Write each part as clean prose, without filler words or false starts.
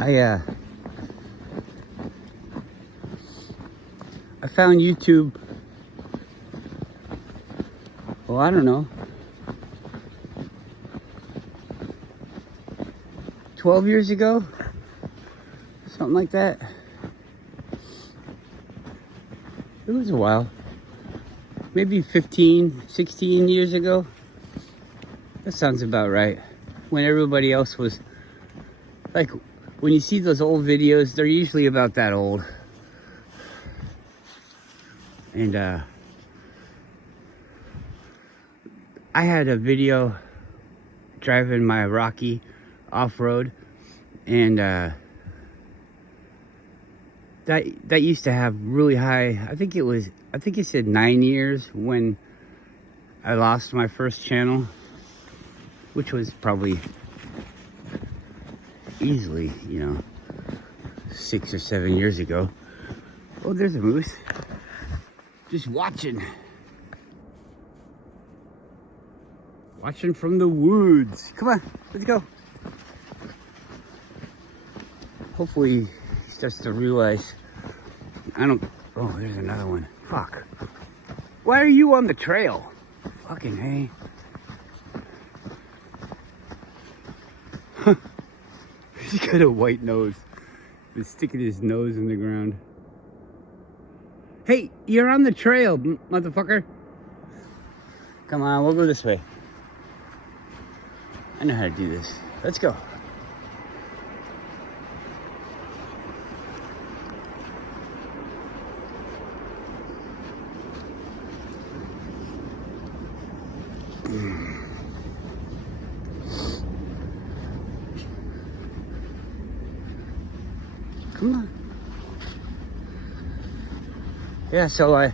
I found YouTube, well, I don't know, 12 years ago, something like that. It was a while, maybe 15, 16 years ago. That sounds about right. When everybody else was, like, when you see those old videos, they're usually about that old. And I had a video driving my Rocky off-road, and that used to have really high, I think it said 9 years when I lost my first channel, which was probably easily, 6 or 7 years ago. Oh, there's a moose. Just watching from the woods. Come on, let's go. Hopefully he starts to realize oh, there's another one. Fuck. Why are you on the trail? Fucking hey. He's got a white nose. He's sticking his nose in the ground. Hey, you're on the trail, motherfucker. Come on, we'll go this way. I know how to do this. Let's go. Come on. Yeah, so I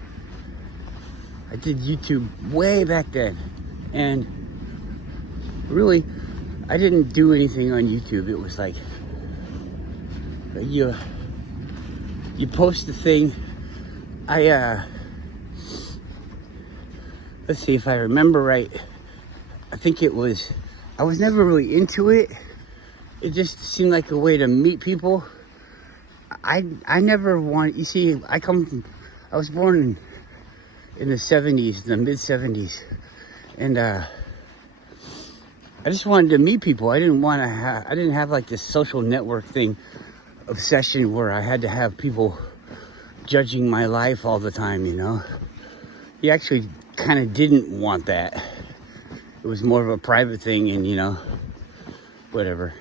did YouTube way back then, and really, I didn't do anything on YouTube. It was like you post the thing. Let's see if I remember right. I think I was never really into it. It just seemed like a way to meet people. I never want, you see, I was born in the 70s, the mid 70s. And I just wanted to meet people. I didn't have like this social network thing, obsession where I had to have people judging my life all the time, He actually kind of didn't want that. It was more of a private thing, and whatever.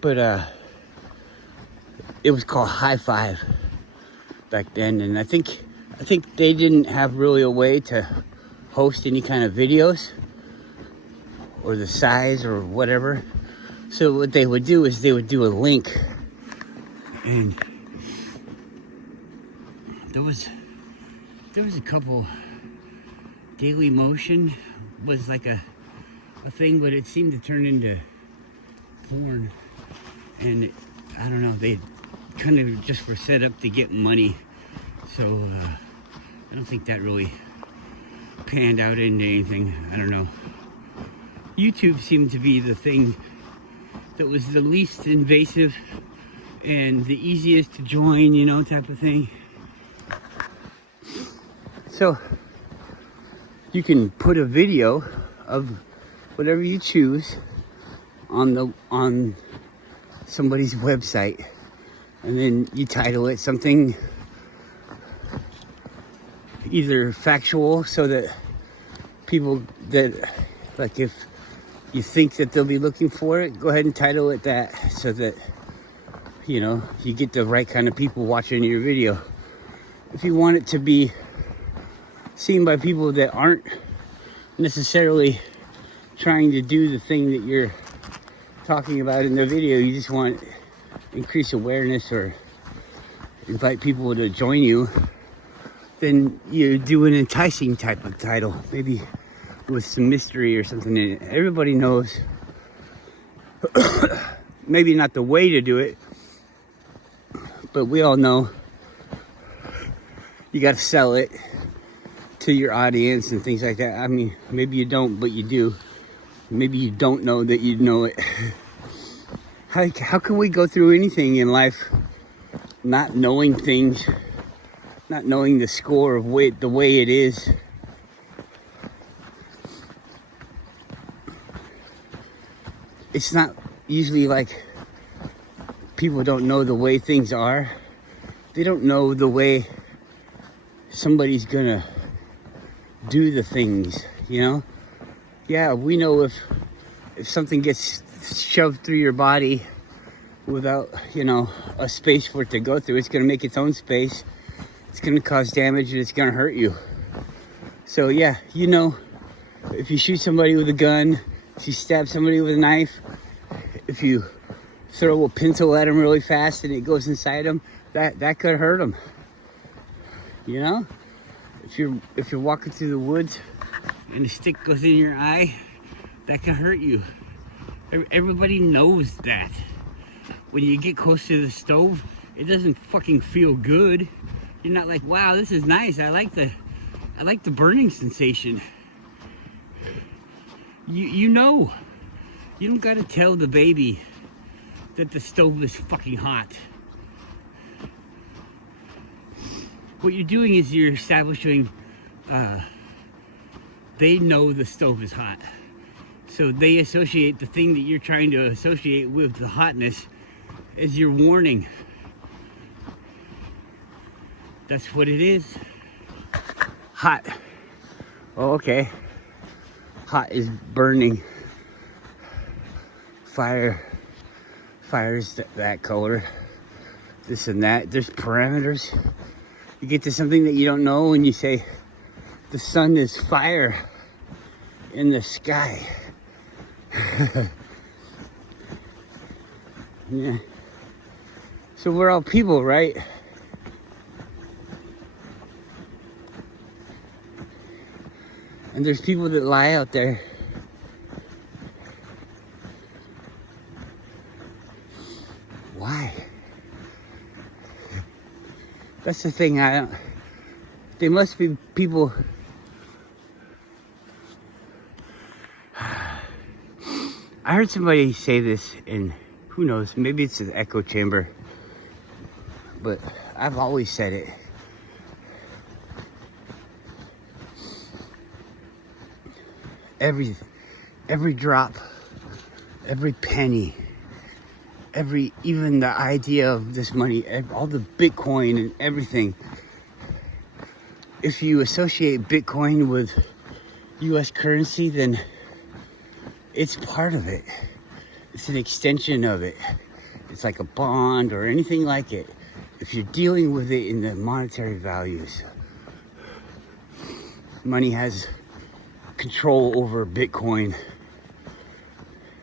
But it was called High Five back then, and I think they didn't have really a way to host any kind of videos or the size or whatever. So what they would do is they would do a link, and there was a couple. Daily Motion was like a thing, but it seemed to turn into porn, and I don't know, they kind of just were set up to get money. So I don't think that really panned out into anything. I don't know. YouTube seemed to be the thing that was the least invasive and the easiest to join, type of thing. So you can put a video of whatever you choose on somebody's website, and then you title it something either factual, so that people that, like, if you think that they'll be looking for it, go ahead and title it that, so that you get the right kind of people watching your video. If you want it to be seen by people that aren't necessarily trying to do the thing that you're talking about in the video, you just want to increase awareness or invite people to join you, then you do an enticing type of title, maybe with some mystery or something in it. Everybody knows, maybe not the way to do it, but we all know you got to sell it to your audience and things like that. I mean, maybe you don't, but you do. Maybe you don't know that you know it. How can we go through anything in life not knowing things, not knowing the score of the way it is? It's not usually like people don't know the way things are. They don't know the way somebody's gonna do the things, you know? Yeah, we know if something gets shoved through your body without, you know, a space for it to go through, it's gonna make its own space. It's gonna cause damage and it's gonna hurt you. So yeah, you know, if you shoot somebody with a gun, if you stab somebody with a knife, if you throw a pencil at them really fast and it goes inside them, that could hurt them. You know, if you're walking through the woods and a stick goes in your eye, that can hurt you. Everybody knows that. When you get close to the stove, it doesn't fucking feel good. You're not like, wow, this is nice. I like the burning sensation. You know. You don't gotta tell the baby that the stove is fucking hot. What you're doing is you're establishing, they know the stove is hot. So they associate the thing that you're trying to associate with the hotness as your warning. That's what it is. Hot. Oh, okay. Hot is burning. Fire's that color. This and that. There's parameters. You get to something that you don't know and you say, the sun is fire in the sky. Yeah. So we're all people, right? And there's people that lie out there. Why? That's the thing. They must be people. I heard somebody say this, and who knows, maybe it's an echo chamber, but I've always said it. Every drop, every penny, even the idea of this money, all the Bitcoin and everything. If you associate Bitcoin with US currency, then it's part of it. It's an extension of it. It's like a bond or anything like it. If you're dealing with it in the monetary values, money has control over Bitcoin.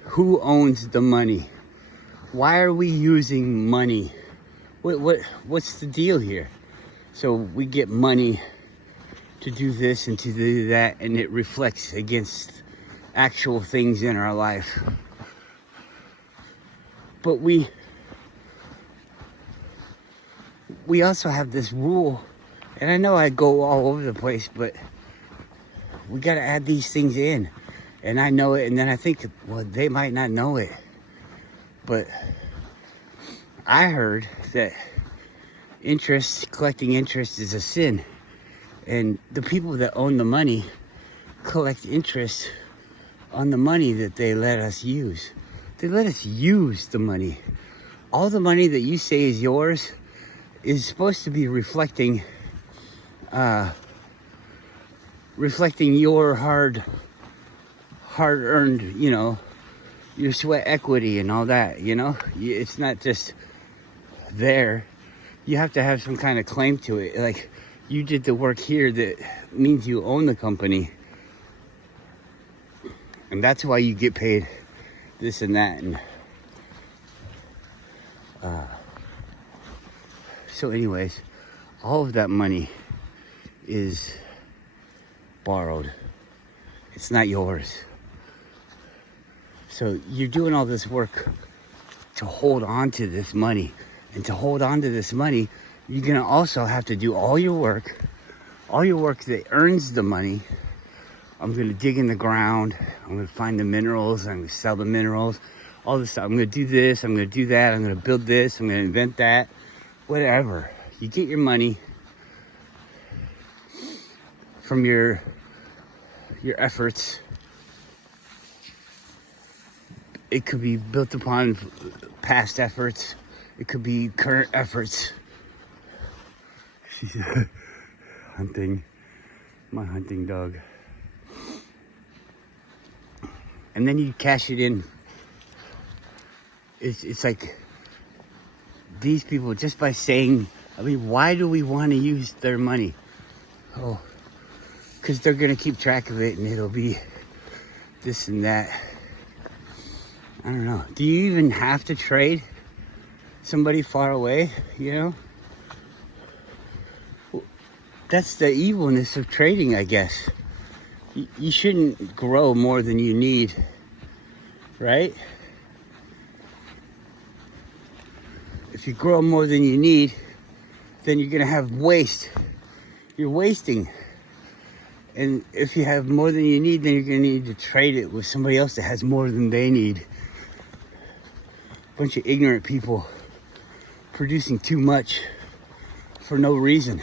Who owns the money? Why are we using money? What's the deal here? So we get money to do this and to do that, and it reflects against actual things in our life. But we also have this rule, and I know I go all over the place, but we got to add these things in. And I know it, and then I think, well, they might not know it. But I heard that collecting interest is a sin. And the people that own the money collect interest on the money that they let us use. They let us use the money. All the money that you say is yours is supposed to be reflecting your hard-earned, you know, your sweat equity and all that, you know? It's not just there. You have to have some kind of claim to it. Like, you did the work here, that means you own the company. And that's why you get paid this and that. And so anyways, all of that money is borrowed. It's not yours. So you're doing all this work to hold on to this money. And to hold on to this money, you're gonna also have to do all your work that earns the money. I'm gonna dig in the ground. I'm gonna find the minerals. I'm gonna sell the minerals. all this stuff. I'm gonna do this, I'm gonna do that, I'm gonna build this, I'm gonna invent that, whatever. You get your money from your efforts. It could be built upon past efforts. It could be current efforts. She's hunting, my hunting dog. And then you cash it in. It's like these people, just by saying, I mean, why do we want to use their money? Oh, because they're going to keep track of it and it'll be this and that. I don't know. Do you even have to trade somebody far away, you know? That's the evilness of trading, I guess. You shouldn't grow more than you need, right? If you grow more than you need, then you're gonna have waste. You're wasting. And if you have more than you need, then you're gonna need to trade it with somebody else that has more than they need. Bunch of ignorant people producing too much for no reason.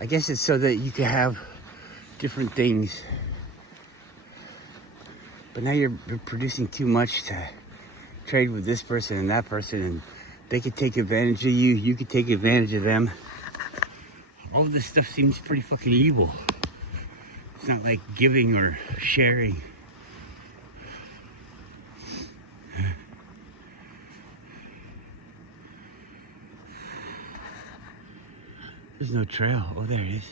I guess it's so that you can have different things. But now you're producing too much to trade with this person and that person, and they could take advantage of you, you could take advantage of them. All of this stuff seems pretty fucking evil. It's not like giving or sharing. There's no trail. Oh, there it is.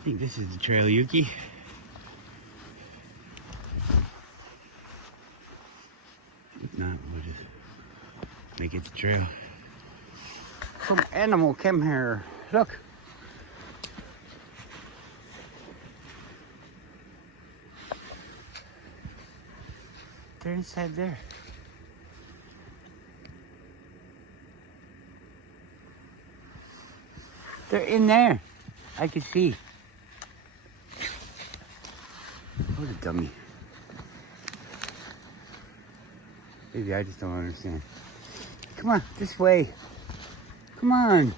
I think this is the trail, Yuki. If not, we'll just make it the trail. Some animal came here. Look. They're inside there. They're in there. I can see. What a dummy. Maybe I just don't understand. Come on, this way. Come on.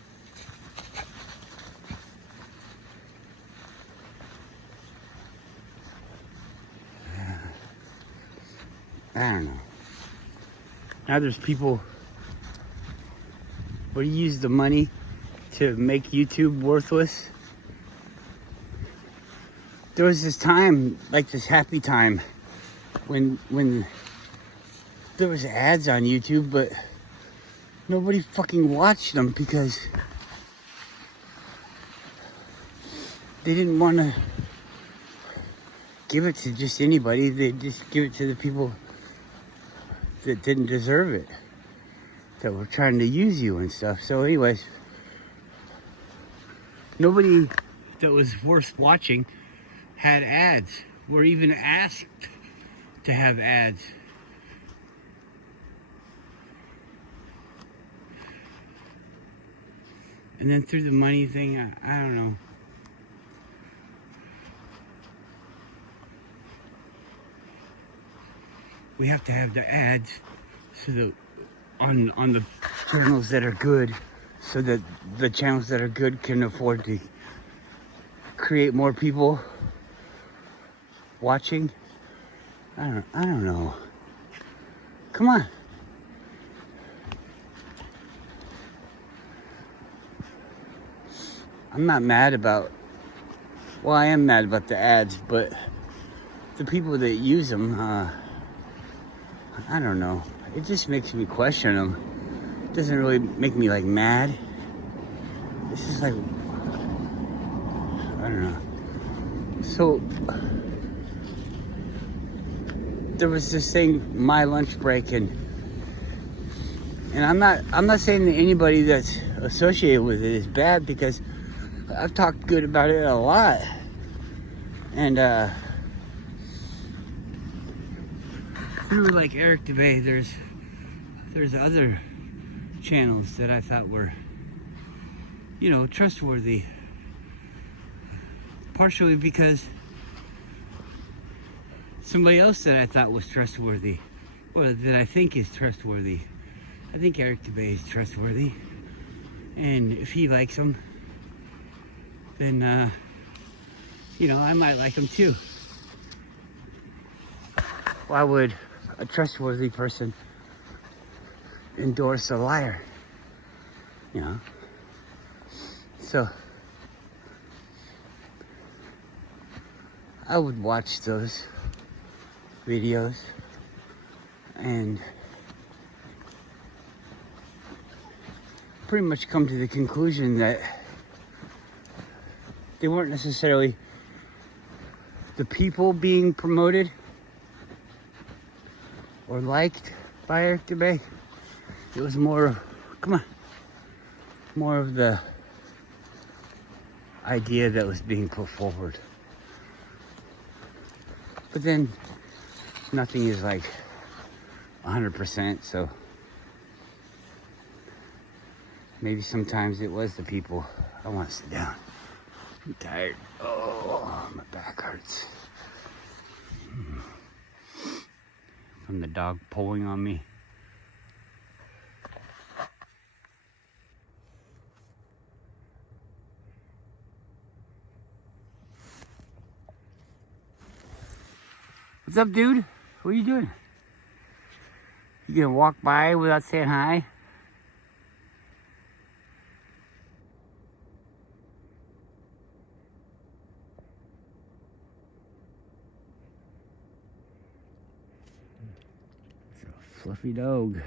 I don't know. Now there's people, what do you use the money to make YouTube worthless? There was this time, like this happy time, when there was ads on YouTube, but nobody fucking watched them because they didn't want to give it to just anybody. They just give it to the people that didn't deserve it, that were trying to use you and stuff. So anyways, nobody that was worth watching had ads, or even asked to have ads. And then through the money thing, I don't know. We have to have the ads so that on the channels that are good, so that the channels that are good can afford to create more people watching. I don't know. Come on. I'm not mad about, well, I am mad about the ads, but the people that use them, I don't know. It just makes me question them. It doesn't really make me like mad. It's just like, I don't know. So there was this thing, my lunch break, and I'm not saying that anybody that's associated with it is bad, because I've talked good about it a lot. And through like Eric DeBay, there's other channels that I thought were, you know, trustworthy. Partially because somebody else that I thought was trustworthy, or that I think is trustworthy. I think Eric Dubay is trustworthy. And if he likes him, then, you know, I might like him too. Why would a trustworthy person endorse a liar? You know? So, I would watch those videos and pretty much come to the conclusion that they weren't necessarily the people being promoted or liked by Eric Dubay. It was more of, more of the idea that was being put forward. But then nothing is like 100%, so maybe sometimes it was the people. I want to sit down. I'm tired. Oh, my back hurts. From the dog pulling on me. What's up, dude? What are you doing? You gonna walk by without saying hi? It's a fluffy dog.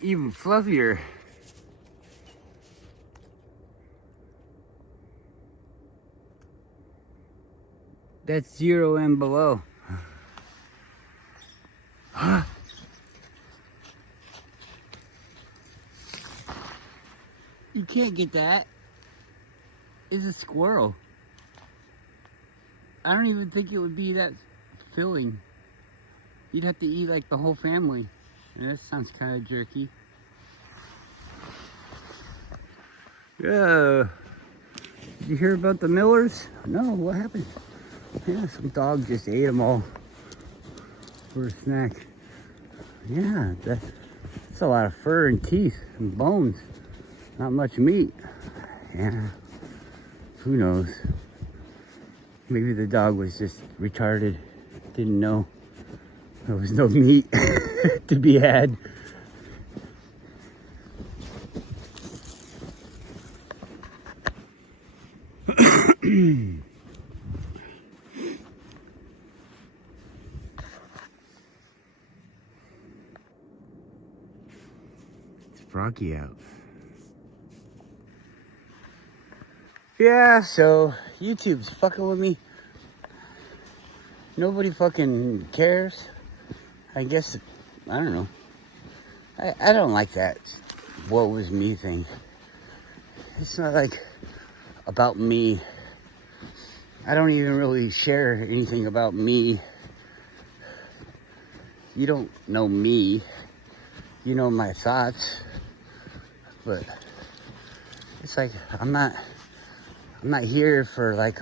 Even fluffier. That's 0 and below. You can't get that. It's a squirrel. I don't even think it would be that filling. You'd have to eat like the whole family. And that sounds kind of jerky. Yeah. Did you hear about the Millers? No, what happened? Yeah, some dog just ate them all for a snack. Yeah, that's a lot of fur and teeth and bones. Not much meat. Yeah. Who knows? Maybe the dog was just retarded. Didn't know there was no meat to be had. It's froggy out. Yeah, so YouTube's fucking with me. Nobody fucking cares. I guess, I don't know. I don't like that "what was me" thing. It's not like about me. I don't even really share anything about me. You don't know me. You know my thoughts. But it's like I'm not here for like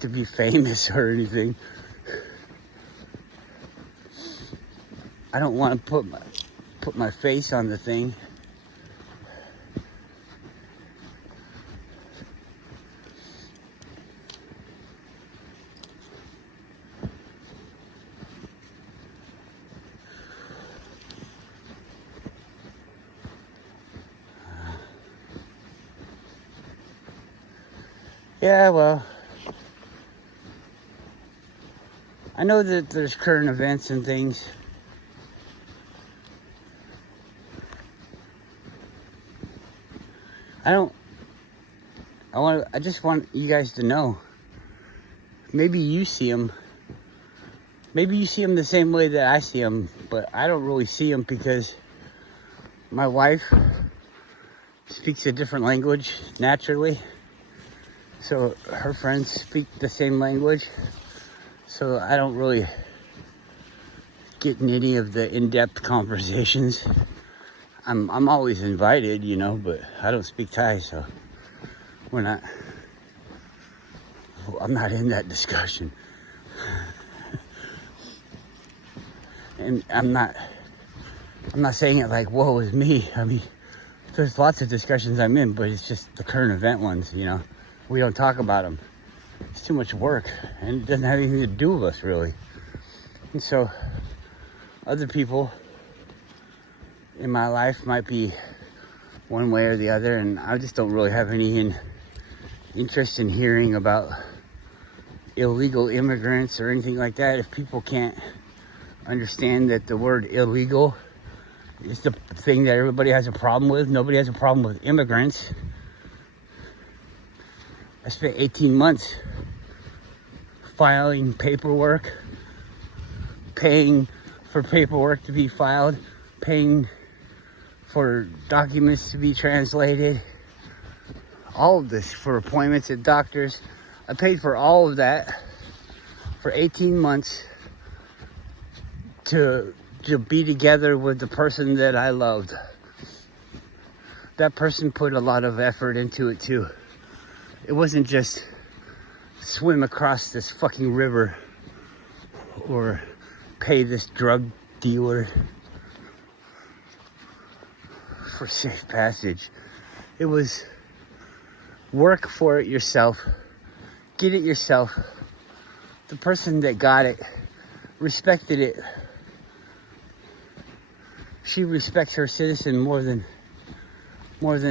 to be famous or anything. I don't want to put my face on the thing. Yeah, well, I know that there's current events and things. I just want you guys to know. Maybe you see them. Maybe you see them the same way that I see them, but I don't really see them because my wife speaks a different language naturally. So her friends speak the same language. So I don't really get in any of the in-depth conversations. I'm always invited, you know, but I don't speak Thai, so I'm not in that discussion. And I'm not saying it like, woe is me. I mean, there's lots of discussions I'm in, but it's just the current event ones, you know. We don't talk about them. It's too much work, and it doesn't have anything to do with us, really. And so, other people in my life might be one way or the other, and I just don't really have any interest in hearing about illegal immigrants or anything like that. If people can't understand that the word illegal is the thing that everybody has a problem with, nobody has a problem with immigrants. I spent 18 months filing paperwork, paying for paperwork to be filed, paying for documents to be translated, all of this, for appointments at doctors. I paid for all of that for 18 months to be together with the person that I loved. That person put a lot of effort into it too. It wasn't just swim across this fucking river or pay this drug dealer for safe passage. It was work for it yourself, get it yourself. The person that got it respected it. She respects her citizen more than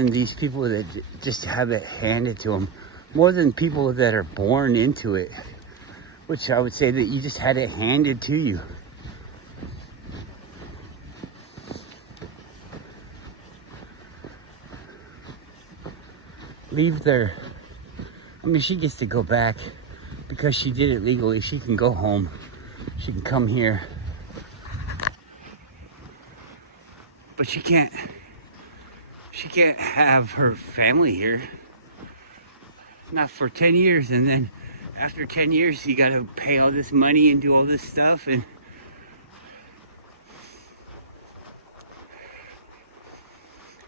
these people that just have it handed to them, more than people that are born into it, which I would say that you just had it handed to you. Leave there. I mean, she gets to go back because she did it legally. She can go home. She can come here. But she can't have her family here. Not for 10 years. And then after 10 years, you got to pay all this money and do all this stuff. And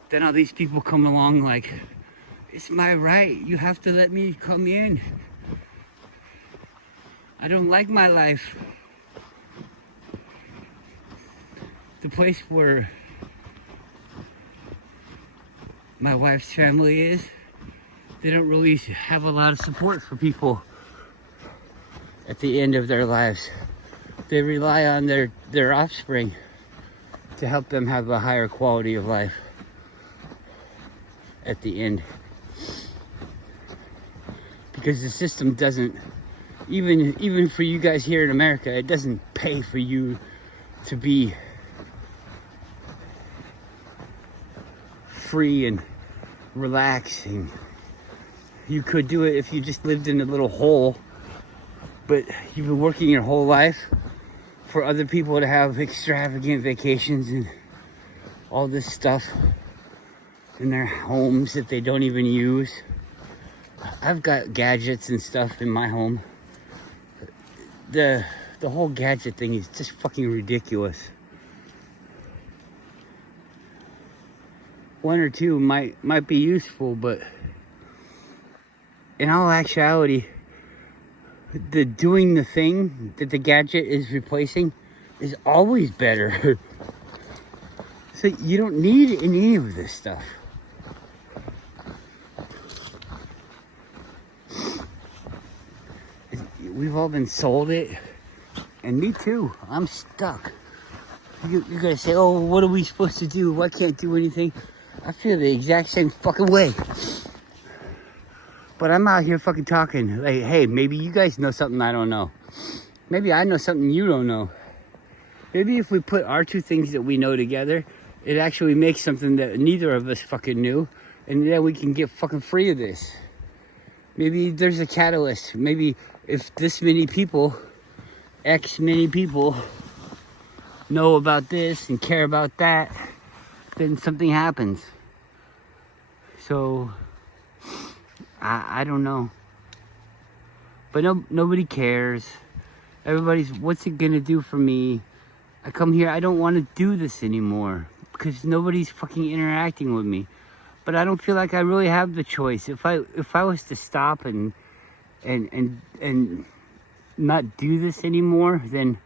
then all these people come along like, it's my right. You have to let me come in. I don't like my life. The place where my wife's family is, they don't really have a lot of support for people at the end of their lives. They rely on their offspring to help them have a higher quality of life at the end. Because the system doesn't, even for you guys here in America, it doesn't pay for you to be free and relaxing. You could do it if you just lived in a little hole, but you've been working your whole life for other people to have extravagant vacations and all this stuff in their homes that they don't even use. I've got gadgets and stuff in my home. The whole gadget thing is just fucking ridiculous. One or two might be useful, but in all actuality, the doing the thing that the gadget is replacing is always better. So you don't need any of this stuff. We've all been sold it, and me too. I'm stuck. You're gonna say, oh, what are we supposed to do? Why can't do anything? I feel the exact same fucking way. But I'm out here fucking talking like, hey, maybe you guys know something I don't know. Maybe I know something you don't know. Maybe if we put our two things that we know together, it actually makes something that neither of us fucking knew, and then we can get fucking free of this. Maybe there's a catalyst. Maybe if this many people, X many people, know about this and care about that, then something happens. So, I don't know. But nobody cares. Everybody's, what's it gonna do for me? I come here, I don't want to do this anymore because nobody's fucking interacting with me. But I don't feel like I really have the choice. If I was to stop and not do this anymore, then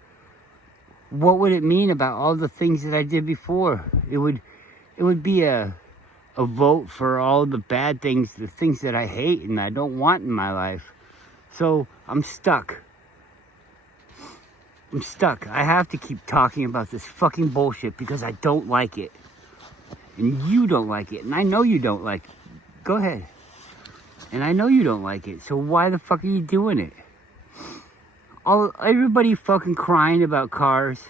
what would it mean about all the things that I did before? It would be a vote for all the bad things, the things that I hate and I don't want in my life. So I'm stuck. I have to keep talking about this fucking bullshit because I don't like it. And you don't like it. And I know you don't like it. Go ahead. And I know you don't like it. So why the fuck are you doing it? Everybody fucking crying about cars.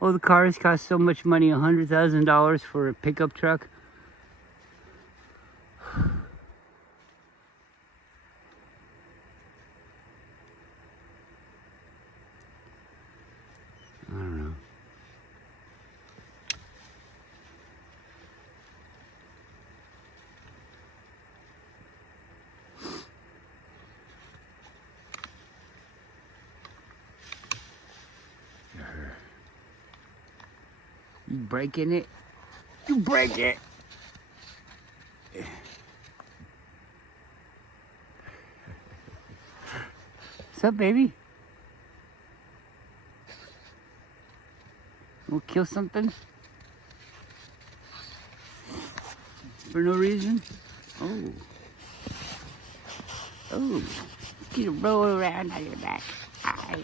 Oh, the cars cost so much money, $100,000 for a pickup truck. I don't know. You breaking it? You break it! What's up, baby? We'll kill something? For no reason? Oh. Oh. You roll around on your back. Aye.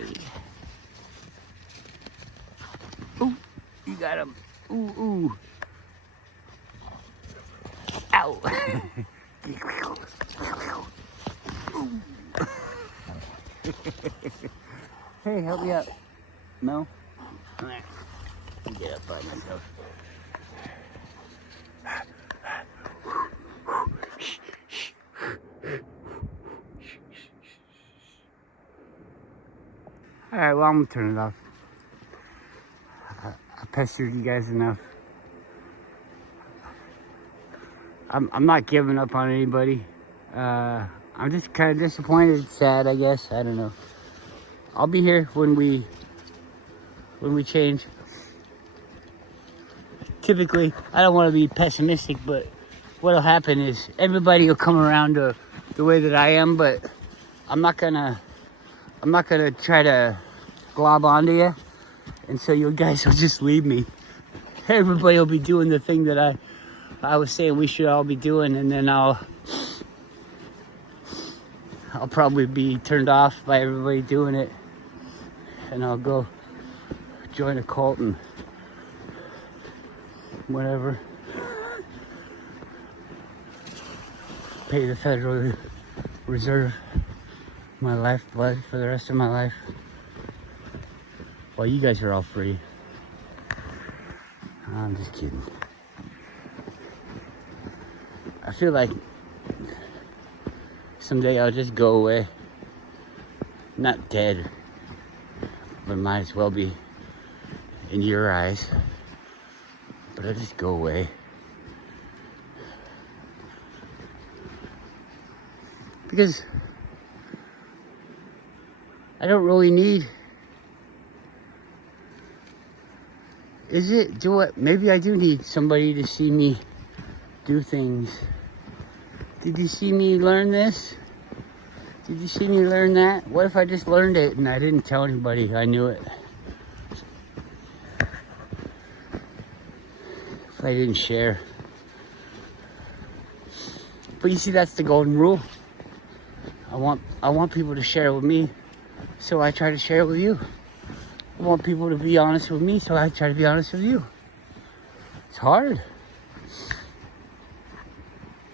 Oh, you got him. Ooh, ooh. Ow. Hey, help me up. No? Come here. I'll get up by myself. Alright, well, I'm gonna turn it off. I pestered you guys enough. I'm not giving up on anybody. I'm just kind of disappointed, sad, I guess. I don't know. I'll be here when we change. Typically, I don't want to be pessimistic, but what'll happen is everybody will come around to the way that I am, but I'm not gonna try to glob onto you, and so you guys will just leave me. Everybody will be doing the thing that I was saying we should all be doing, and then I'll probably be turned off by everybody doing it, and I'll go join a cult and whatever. Pay the Federal Reserve my lifeblood for the rest of my life while you guys are all free. I'm just kidding. I feel like someday I'll just go away. Not dead, but might as well be in your eyes. But I'll just go away. Because I don't really need. Maybe I do need somebody to see me do things. Did you see me learn this? Did you see me learn that? What if I just learned it and I didn't tell anybody I knew it? If I didn't share. But you see, that's the golden rule. I want people to share with me, so I try to share with you. I want people to be honest with me, so I try to be honest with you. It's hard.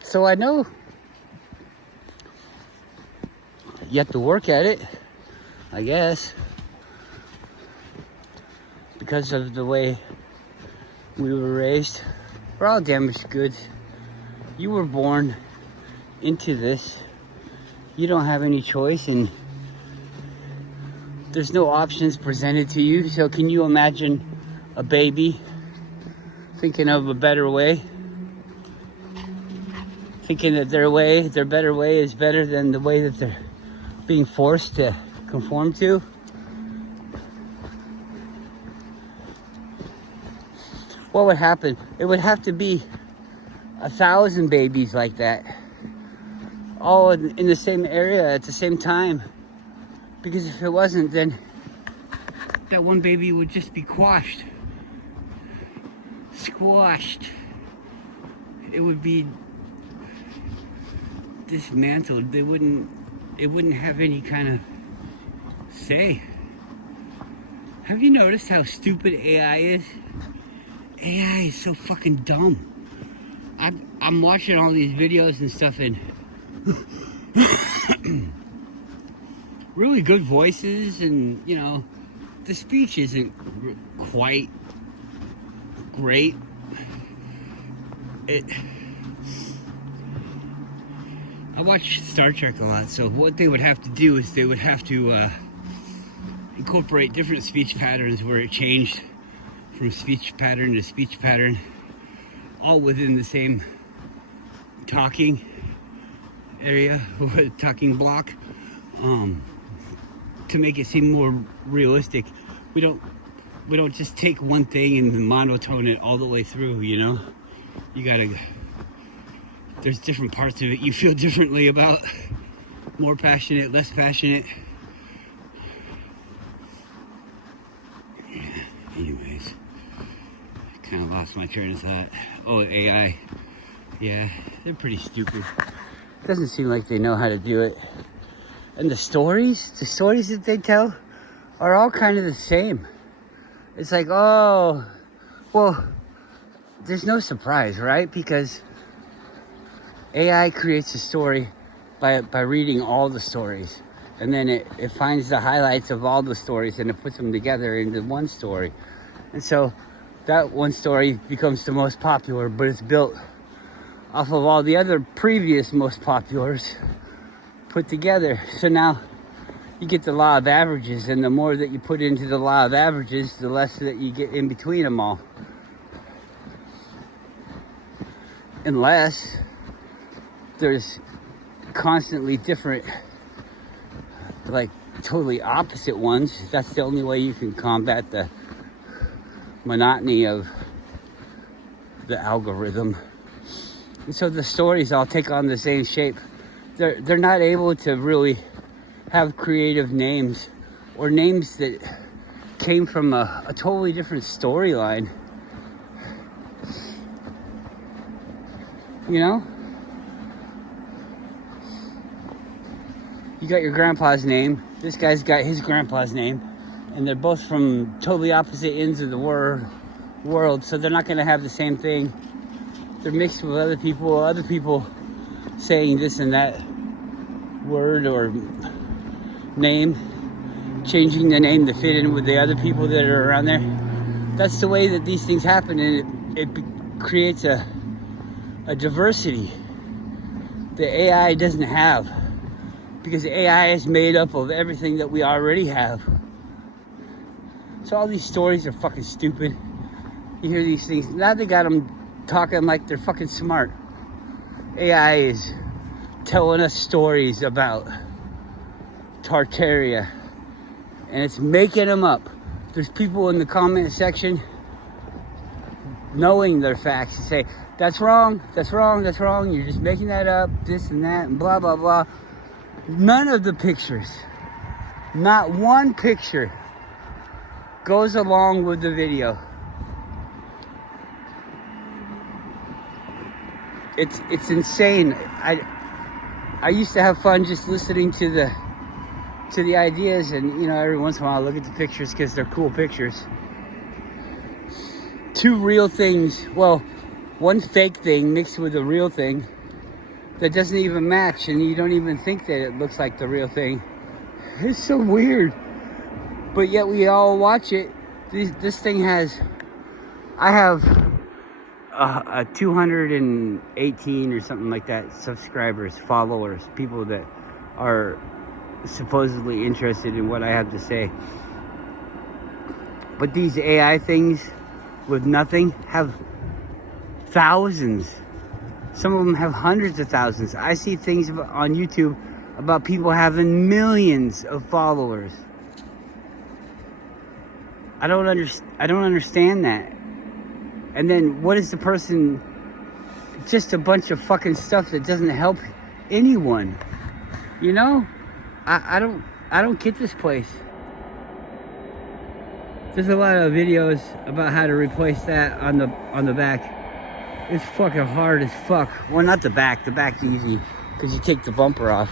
So I know you have to work at it, I guess, because of the way we were raised. We're all damaged goods. You were born into this. You don't have any choice, and there's no options presented to you. So can you imagine a baby thinking of a better way? Thinking that their better way is better than the way that being forced to conform to. What would happen? It would have to be 1,000 babies like that, all in the same area at the same time. Because if it wasn't, then that one baby would just be squashed. It would be dismantled. It wouldn't have any kind of say. Have you noticed how stupid AI is? AI is so fucking dumb. I'm watching all these videos and stuff, and really good voices, and you know, the speech isn't quite great. I watch Star Trek a lot, so what they would have to do is they would have to incorporate different speech patterns where it changed from speech pattern to speech pattern, all within the same talking area, talking block, to make it seem more realistic. We don't just take one thing and monotone it all the way through, you know? There's different parts of it you feel differently about. More passionate, less passionate. Yeah, anyways. I kind of lost my train of thought. Oh, AI. Yeah, they're pretty stupid. Doesn't seem like they know how to do it. And the stories that they tell are all kind of the same. It's like, oh, well, there's no surprise, right? Because AI creates a story by reading all the stories. And then it finds the highlights of all the stories and it puts them together into one story. And so that one story becomes the most popular, but it's built off of all the other previous most populars put together. So now you get the law of averages, and the more that you put into the law of averages, the less that you get in between them all. Unless there's constantly different, like totally opposite ones. That's the only way you can combat the monotony of the algorithm. And so the stories all take on the same shape. They're not able to really have creative names, or names that came from a totally different storyline. You know? You got your grandpa's name, this guy's got his grandpa's name, and they're both from totally opposite ends of the world, so they're not going to have the same thing. They're mixed with other people saying this and that word or name, changing the name to fit in with the other people that are around there. That's the way that these things happen, and it creates a diversity that AI doesn't have, because AI is made up of everything that we already have. So all these stories are fucking stupid. You hear these things, now they got them talking like they're fucking smart. AI is telling us stories about Tartaria, and it's making them up. There's people in the comment section knowing their facts and say, that's wrong, that's wrong, that's wrong, you're just making that up, this and that, and blah, blah, blah. None of the pictures, not one picture, goes along with the video. It's insane. I used to have fun just listening to the ideas, and you know, every once in a while I look at the pictures because they're cool pictures. Two real things, well, one fake thing mixed with a real thing that doesn't even match, and you don't even think that it looks like the real thing. It's so weird, but yet we all watch it. This thing has, I have a 218 or something like that subscribers, followers, people that are supposedly interested in what I have to say. But these AI things with nothing have thousands. Some of them have hundreds of thousands. I see things on YouTube about people having millions of followers. I don't understand that. And then what is the person? Just a bunch of fucking stuff that doesn't help anyone. You know? I don't get this place. There's a lot of videos about how to replace that on the back. It's fucking hard as fuck. Well, not the back. The back's easy because you take the bumper off.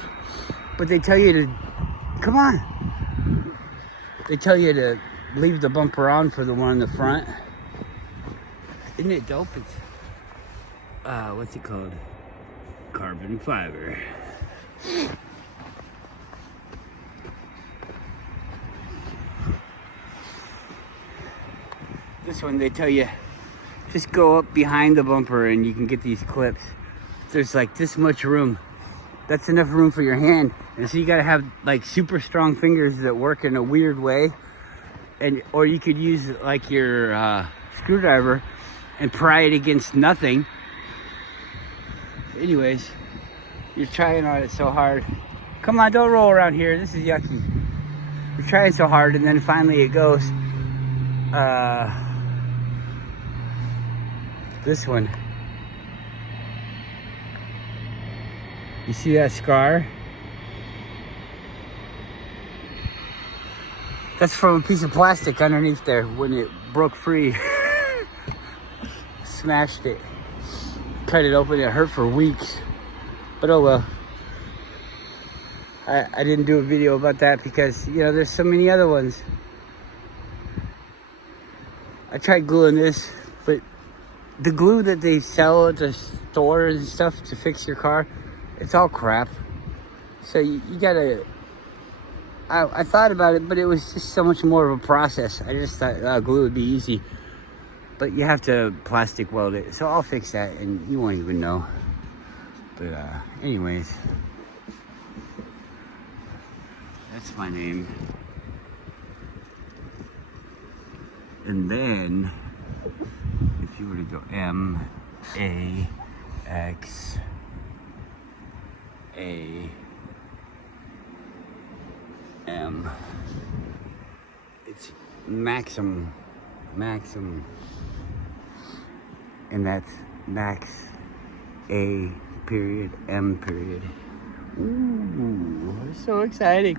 But they tell you to, come on. They tell you to leave the bumper on for the one in the front. Isn't it dope? It's, what's it called? Carbon fiber. This one, they tell you, just go up behind the bumper and you can get these clips. There's like this much room. That's enough room for your hand. And so you gotta have like super strong fingers that work in a weird way. Or you could use like your screwdriver and pry it against nothing. Anyways, you're trying on it so hard. Come on, don't roll around here. This is yucky. You're trying so hard and then finally it goes. This one. You see that scar? That's from a piece of plastic underneath there when it broke free. Smashed it. Cut it open, it hurt for weeks. But oh well. I didn't do a video about that because, you know, there's so many other ones. I tried gluing this, but the glue that they sell at the store and stuff to fix your car, it's all crap. So you gotta, I thought about it, but it was just so much more of a process. I just thought glue would be easy. But you have to plastic weld it. So I'll fix that and you won't even know. But anyways. That's my name. And then, if you were to go M-A-X-A-M, it's Maxim, and that's Max A period M period. Ooh, so exciting.